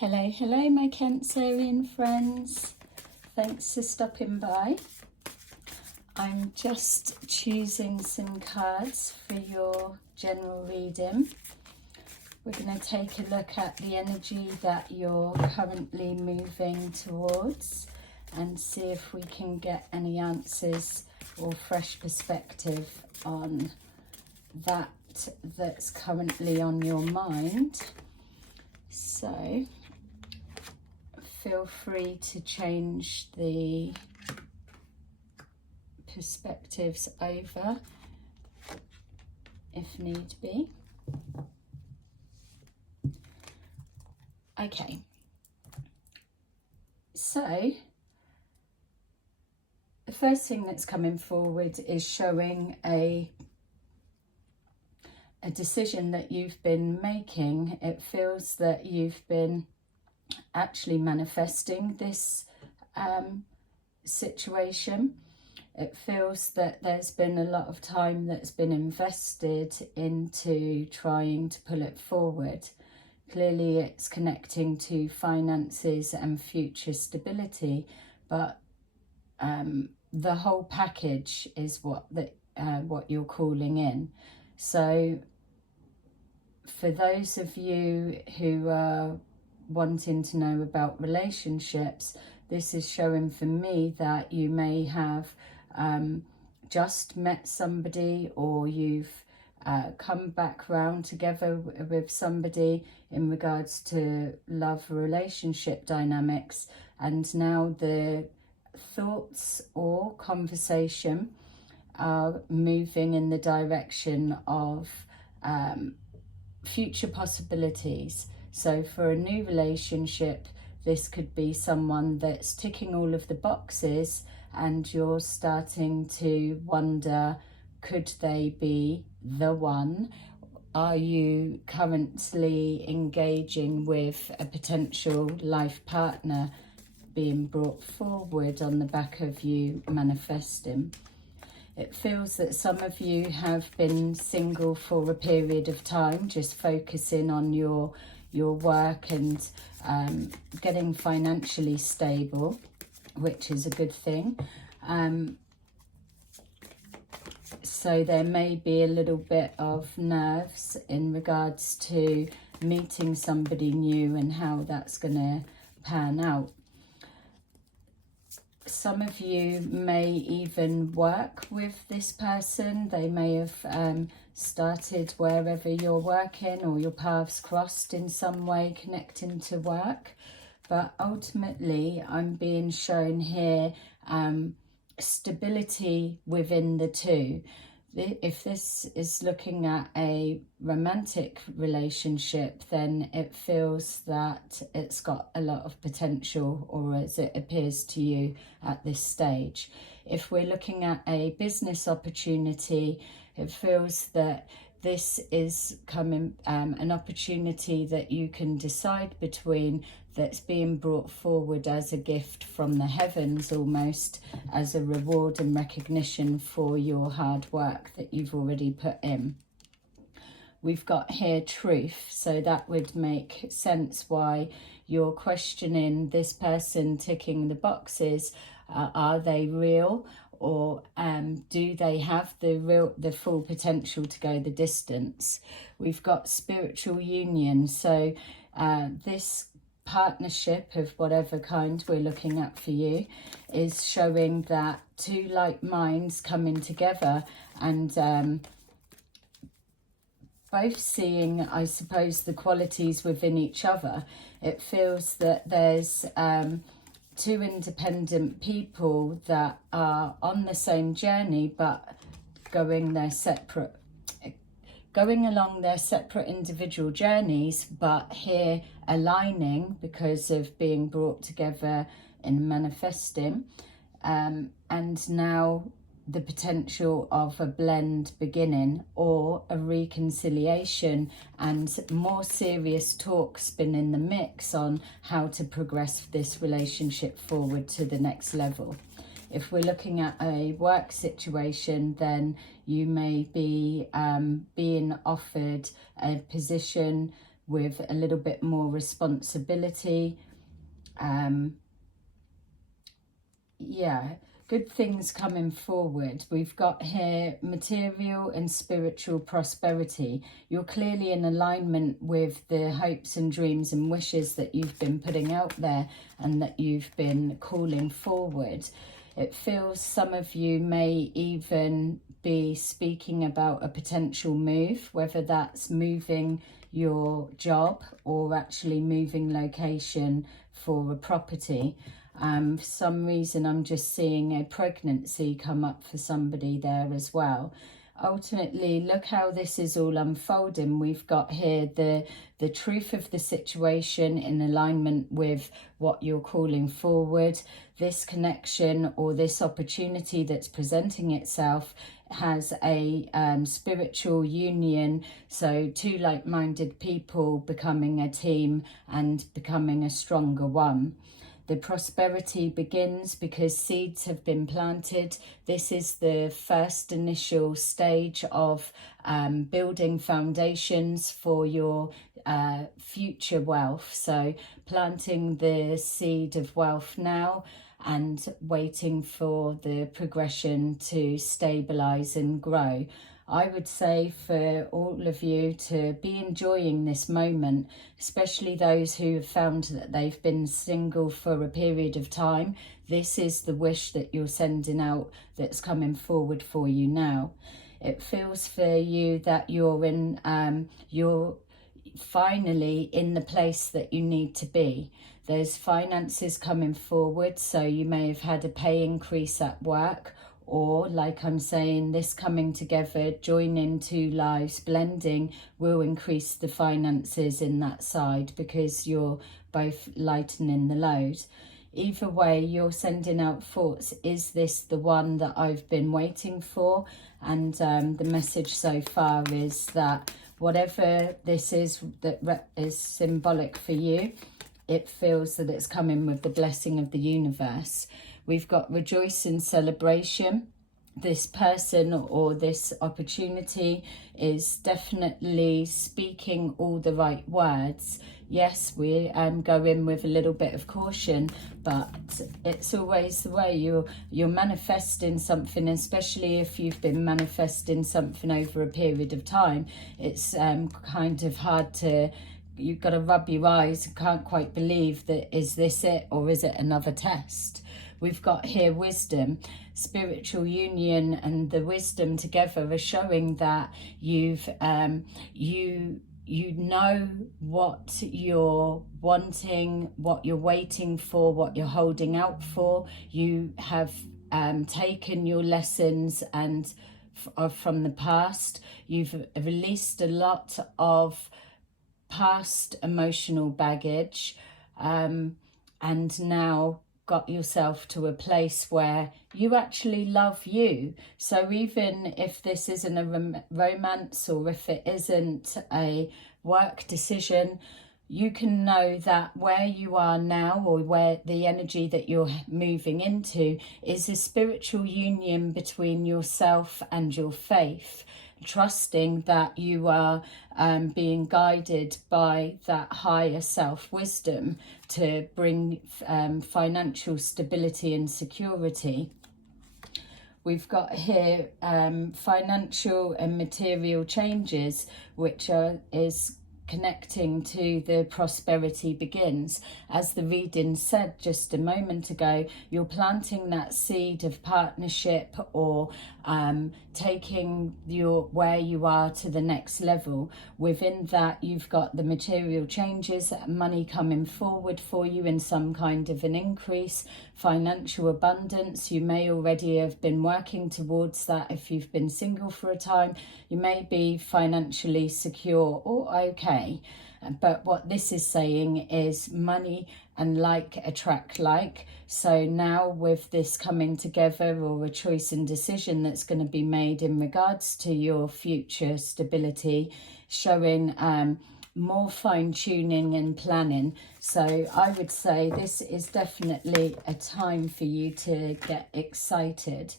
Hello, hello my Cancerian friends. Thanks for stopping by. I'm just choosing some cards for your general reading. We're going to take a look at the energy that you're currently moving towards and see if we can get any answers or fresh perspective on that's currently on your mind. So feel free to change the perspectives over if need be. Okay, so the first thing that's coming forward is showing a decision that you've been making. It feels that you've been actually manifesting this situation. It feels that there's been a lot of time that's been invested into trying to pull it forward. Clearly it's connecting to finances and future stability, but the whole package is what you're calling in. So for those of you who are wanting to know about relationships, this is showing for me that you may have just met somebody, or you've come back round together with somebody in regards to love relationship dynamics, and now the thoughts or conversation are moving in the direction of future possibilities. So for a new relationship, this could be someone that's ticking all of the boxes and you're starting to wonder, could they be the one? Are you currently engaging with a potential life partner being brought forward on the back of you manifesting? It feels that some of you have been single for a period of time, just focusing on your work and getting financially stable, which is a good thing. So there may be a little bit of nerves in regards to meeting somebody new and how that's going to pan out. Some of you may even work with this person. They may have started wherever you're working, or your paths crossed in some way connecting to work. But ultimately, I'm being shown here stability within the two. If this is looking at a romantic relationship, then it feels that it's got a lot of potential, or as it appears to you at this stage. If we're looking at a business opportunity, it feels that this is coming an opportunity that you can decide between, that's being brought forward as a gift from the heavens, almost as a reward and recognition for your hard work that you've already put in. We've got here truth, so that would make sense why you're questioning this person ticking the boxes. Are they real? Or do they have the full potential to go the distance? We've got spiritual union. So this partnership of whatever kind we're looking at for you is showing that two like minds coming together and both seeing, I suppose, the qualities within each other. It feels that there's two independent people that are on the same journey but going along their separate individual journeys, but here aligning because of being brought together in manifesting, and now the potential of a blend beginning, or a reconciliation, and more serious talks been in the mix on how to progress this relationship forward to the next level. If we're looking at a work situation, then you may be being offered a position with a little bit more responsibility. Yeah, good things coming forward. We've got here material and spiritual prosperity. You're clearly in alignment with the hopes and dreams and wishes that you've been putting out there and that you've been calling forward. It feels some of you may even be speaking about a potential move, whether that's moving your job or actually moving location for a property. For some reason, I'm just seeing a pregnancy come up for somebody there as well. Ultimately, look how this is all unfolding. We've got here the truth of the situation in alignment with what you're calling forward. This connection or this opportunity that's presenting itself has a spiritual union, so two like-minded people becoming a team and becoming a stronger one. The prosperity begins because seeds have been planted. This is the first initial stage of building foundations for your future wealth. So planting the seed of wealth now and waiting for the progression to stabilize and grow. I would say for all of you to be enjoying this moment, especially those who have found that they've been single for a period of time. This is the wish that you're sending out that's coming forward for you now. It feels for you that you're finally in the place that you need to be. There's finances coming forward, so you may have had a pay increase at work, or like I'm saying, this coming together, joining two lives, blending, will increase the finances in that side because you're both lightening the load. Either way, you're sending out thoughts. Is this the one that I've been waiting for? And the message so far is that whatever this is that is symbolic for you, it feels that it's coming with the blessing of the universe. We've got rejoice and celebration. This person or this opportunity is definitely speaking all the right words. Yes, we go in with a little bit of caution, but it's always the way. You're manifesting something, especially if you've been manifesting something over a period of time. It's kind of hard to, you've got to rub your eyes and can't quite believe that, is this it or is it another test? We've got here wisdom, spiritual union, and the wisdom together are showing that you've you know what you're wanting, what you're waiting for, what you're holding out for. You have taken your lessons and from the past. You've released a lot of past emotional baggage, and now got yourself to a place where you actually love you. So even if this isn't a romance, or if it isn't a work decision, you can know that where you are now, or where the energy that you're moving into, is a spiritual union between yourself and your faith, trusting that you are being guided by that higher self-wisdom to bring financial stability and security. We've got here financial and material changes, which is connecting to the prosperity begins. As the reading said just a moment ago, you're planting that seed of partnership, or taking where you are to the next level. Within that, you've got the material changes, money coming forward for you in some kind of an increase, financial abundance. You may already have been working towards that. If you've been single for a time, you may be financially secure or okay. But what this is saying is money and like attract like. So now with this coming together, or a choice and decision that's going to be made in regards to your future stability, showing more fine-tuning and planning. So I would say this is definitely a time for you to get excited.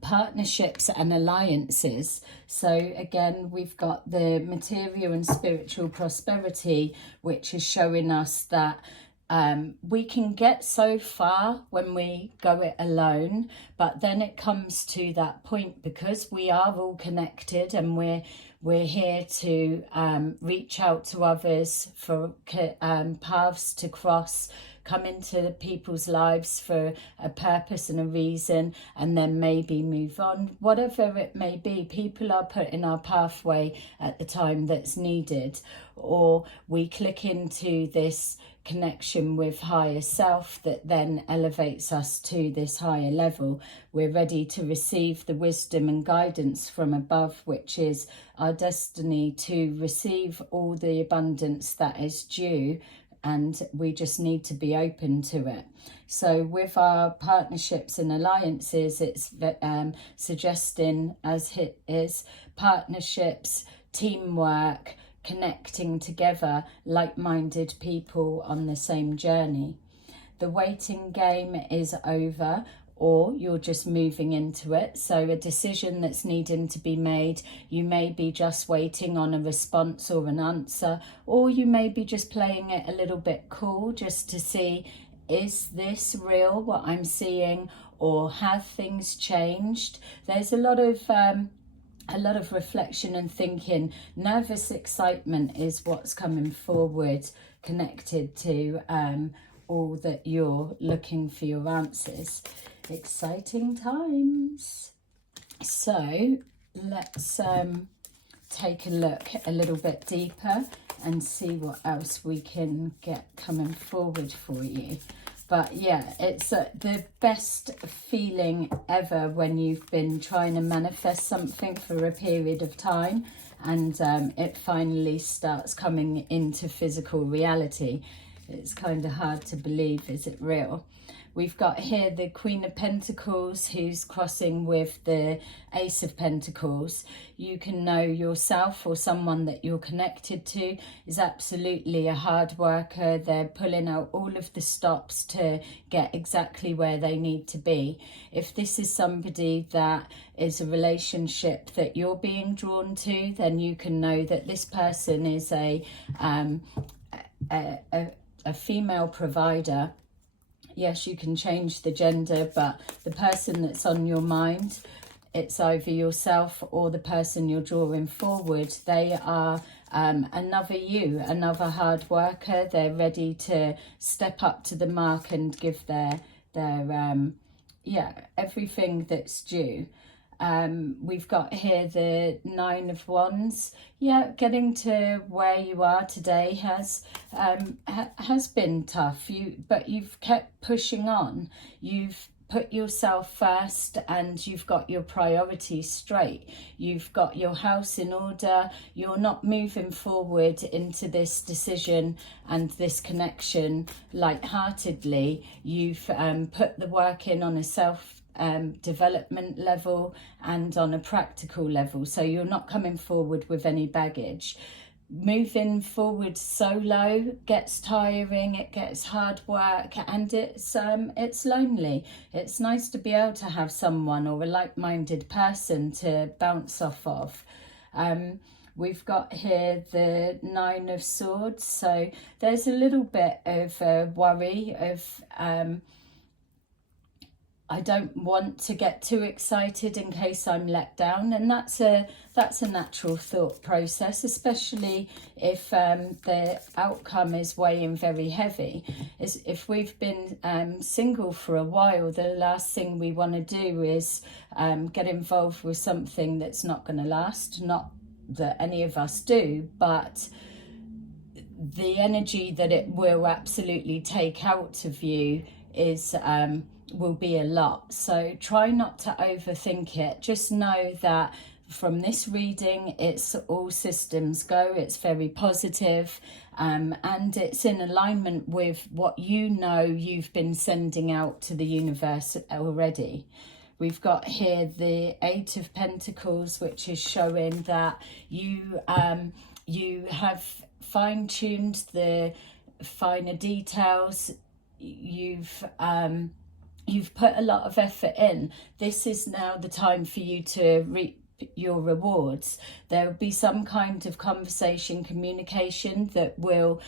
partnerships and alliances. So again, we've got the material and spiritual prosperity, which is showing us that we can get so far when we go it alone, but then it comes to that point, because we are all connected and we're here to reach out to others for paths to cross, come into people's lives for a purpose and a reason, and then maybe move on. Whatever it may be, people are put in our pathway at the time that's needed, or we click into this connection with higher self that then elevates us to this higher level. We're ready to receive the wisdom and guidance from above, which is our destiny to receive all the abundance that is due, and we just need to be open to it. So with our partnerships and alliances, it's suggesting, as it is, partnerships, teamwork, connecting together like-minded people on the same journey. The waiting game is over, or you're just moving into it. So a decision that's needing to be made, you may be just waiting on a response or an answer, or you may be just playing it a little bit cool just to see, is this real, what I'm seeing, or have things changed? There's a lot of reflection and thinking. Nervous excitement is what's coming forward, connected to all that you're looking for your answers. Exciting times. So let's take a look a little bit deeper and see what else we can get coming forward for you. But yeah, it's the best feeling ever when you've been trying to manifest something for a period of time, and it finally starts coming into physical reality. It's kind of hard to believe, is it real? We've got here the Queen of Pentacles, who's crossing with the Ace of Pentacles. You can know yourself, or someone that you're connected to is absolutely a hard worker. They're pulling out all of the stops to get exactly where they need to be. If this is somebody that is a relationship that you're being drawn to, then you can know that this person is a female provider. Yes, you can change the gender, but the person that's on your mind, it's either yourself or the person you're drawing forward. They are another you, another hard worker. They're ready to step up to the mark and give their everything that's due. We've got here the Nine of Wands. Yeah, getting to where you are today has been tough. But you've kept pushing on. You've put yourself first, and you've got your priorities straight. You've got your house in order. You're not moving forward into this decision and this connection lightheartedly. You've put the work in on a development level and on a practical level, so you're not coming forward with any baggage. Moving forward solo gets tiring, it gets hard work, and it's lonely. It's nice to be able to have someone or a like-minded person to bounce off of. We've got here the Nine of Swords, so there's a little bit of worry of I don't want to get too excited in case I'm let down, and that's a natural thought process, especially if the outcome is weighing very heavy. If we've been single for a while, the last thing we want to do is get involved with something that's not going to last. Not that any of us do, but the energy that it will absolutely take out of you is will be a lot. So try not to overthink it. Just know that from this reading, it's all systems go. It's very positive, and it's in alignment with what you know you've been sending out to the universe already. We've got here the Eight of Pentacles, which is showing that you have fine-tuned the finer details. You've you've put a lot of effort in. This is now the time for you to reap your rewards. There will be some kind of conversation, communication that will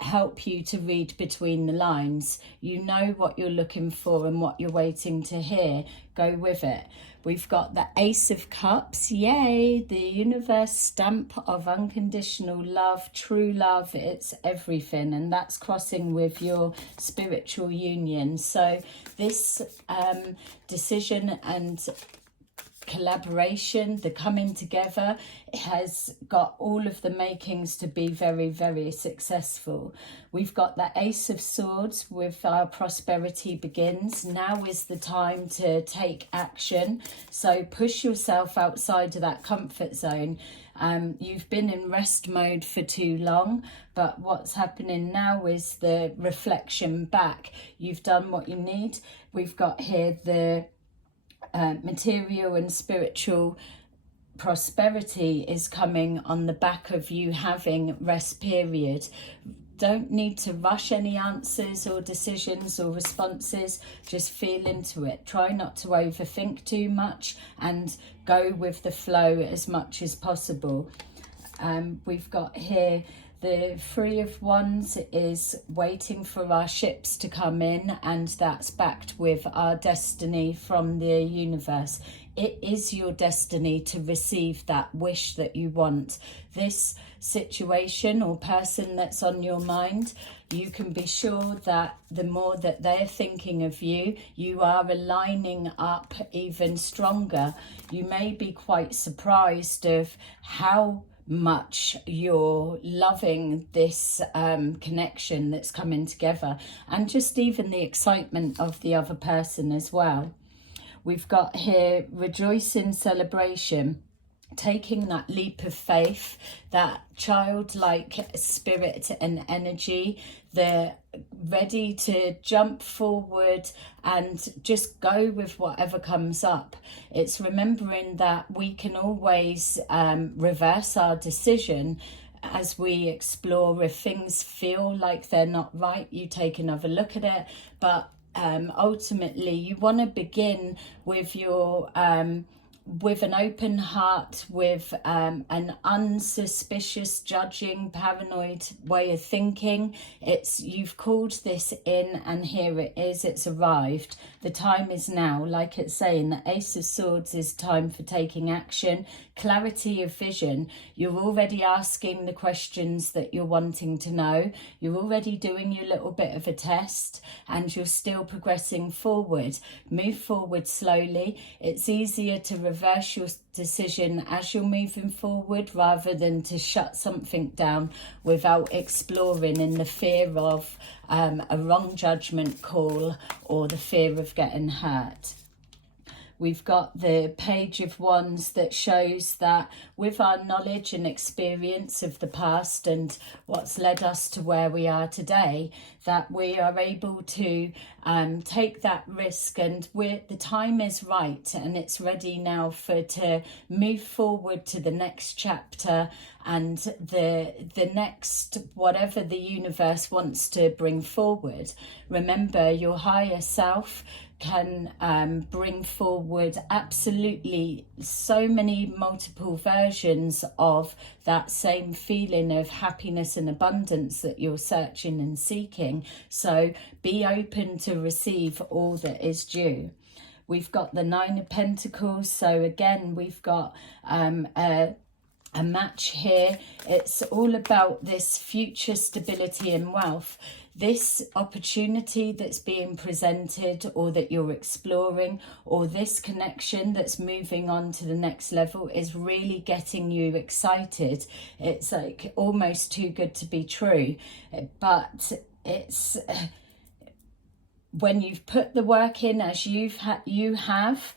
help you to read between the lines. You know what you're looking for and what you're waiting to hear. Go with it. We've got the Ace of Cups. Yay! The universe stamp of unconditional love, true love. It's everything, and that's crossing with your spiritual union. So this decision and collaboration, the coming together, has got all of the makings to be very, very successful. We've got the Ace of Swords with our prosperity begins. Now is the time to take action. So push yourself outside of that comfort zone. You've been in rest mode for too long, but what's happening now is the reflection back. You've done what you need. We've got here the material and spiritual prosperity is coming on the back of you having rest period. Don't need to rush any answers or decisions or responses. Just feel into it. Try not to overthink too much and go with the flow as much as possible. We've got here the Three of Wands is waiting for our ships to come in, and that's backed with our destiny from the universe. It is your destiny to receive that wish that you want. This situation or person that's on your mind, you can be sure that the more that they're thinking of you, you are aligning up even stronger. You may be quite surprised of how much you're loving this connection that's coming together, and just even the excitement of the other person as well. We've got here rejoicing, celebration, taking that leap of faith, that childlike spirit and energy. They're ready to jump forward and just go with whatever comes up. It's remembering that we can always reverse our decision as we explore. If things feel like they're not right, you take another look at it. But ultimately, you want to begin with your with an open heart, with an unsuspicious, judging, paranoid way of thinking. You've called this in, and here it is. It's arrived. The time is now. Like it's saying, the Ace of Swords is time for taking action. Clarity of vision. You're already asking the questions that you're wanting to know. You're already doing your little bit of a test, and you're still progressing forward. Move forward slowly. It's easier to reverse your decision as you're moving forward rather than to shut something down without exploring, in the fear of a wrong judgment call or the fear of getting hurt. We've got the Page of Wands that shows that with our knowledge and experience of the past and what's led us to where we are today, that we are able to take that risk, and the time is right, and it's ready now to move forward to the next chapter and the next whatever the universe wants to bring forward. Remember, your higher self can bring forward absolutely so many multiple versions of that same feeling of happiness and abundance that you're searching and seeking. So be open to receive all that is due. We've got the Nine of Pentacles. So again, we've got a match here. It's all about this future stability and wealth. This opportunity that's being presented, or that you're exploring, or this connection that's moving on to the next level, is really getting you excited. It's like almost too good to be true. But it's when you've put the work in as you have,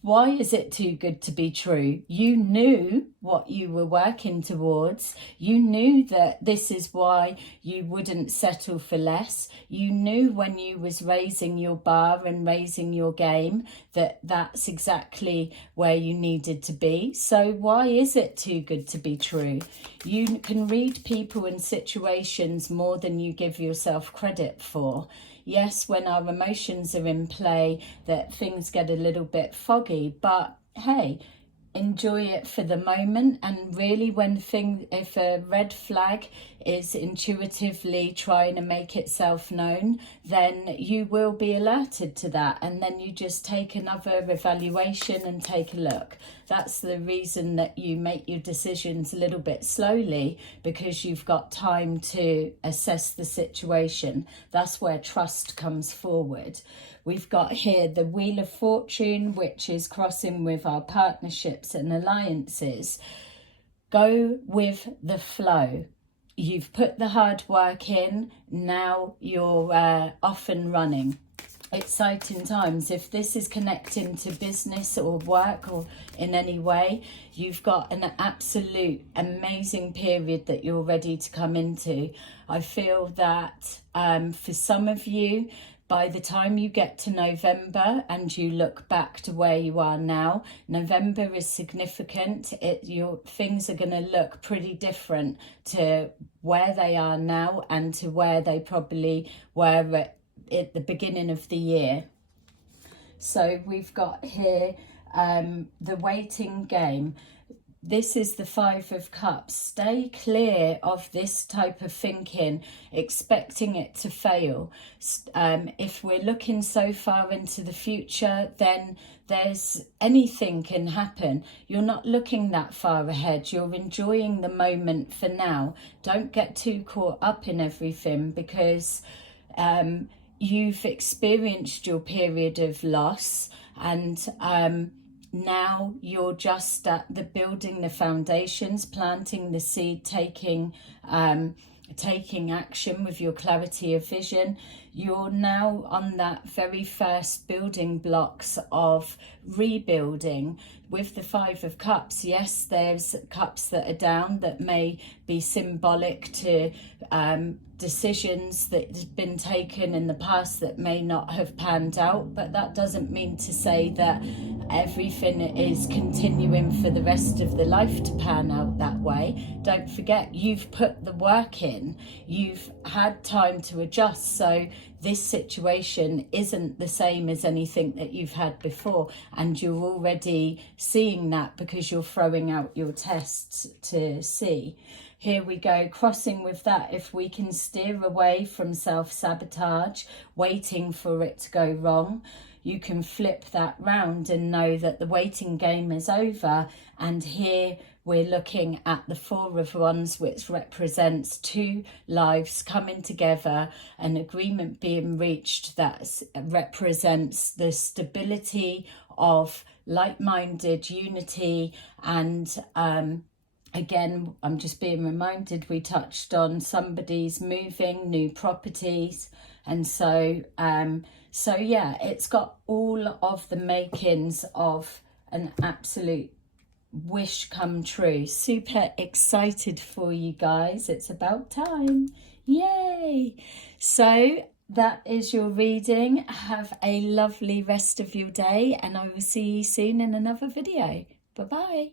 why is it too good to be true? You knew what you were working towards. You knew that this is why you wouldn't settle for less. You knew when you was raising your bar and raising your game that that's exactly where you needed to be. So why is it too good to be true? You can read people and situations more than you give yourself credit for. Yes, when our emotions are in play, that things get a little bit foggy, but hey, enjoy it for the moment. And really, if a red flag is intuitively trying to make itself known, then you will be alerted to that, and then you just take another evaluation and take a look. That's the reason that you make your decisions a little bit slowly, because you've got time to assess the situation. That's where trust comes forward. We've got here the Wheel of Fortune, which is crossing with our partnerships and alliances. Go with the flow. You've put the hard work in, now you're off and running. Exciting times. If this is connecting to business or work or in any way, you've got an absolute amazing period that you're ready to come into. I feel that for some of you, by the time you get to November and you look back to where you are now, November is significant. Your things are going to look pretty different to where they are now and to where they probably were at the beginning of the year. So we've got here the waiting game. This is the Five of Cups. Stay clear of this type of thinking, expecting it to fail. If we're looking so far into the future, then anything can happen. You're not looking that far ahead. You're enjoying the moment for now. Don't get too caught up in everything, because you've experienced your period of loss, and now you're just at the building the foundations, planting the seed, taking action with your clarity of vision. You're now on that very first building blocks of rebuilding with the Five of Cups. Yes, there's cups that are down that may be symbolic to decisions that have been taken in the past that may not have panned out, but that doesn't mean to say that everything is continuing for the rest of the life to pan out that way. Don't forget, you've put the work in, you've had time to adjust, so this situation isn't the same as anything that you've had before, and you're already seeing that because you're throwing out your tests to see. Here we go, crossing with that. If we can steer away from self-sabotage, waiting for it to go wrong, you can flip that round and know that the waiting game is over. And here we're looking at the Four of Wands, which represents two lives coming together, an agreement being reached that represents the stability of like-minded unity. And again, I'm just being reminded, we touched on somebody's moving, new properties. And so yeah, it's got all of the makings of an absolute wish come true. Super excited for you guys. It's about time. Yay! So that is your reading. Have a lovely rest of your day, and I will see you soon in another video. Bye-bye.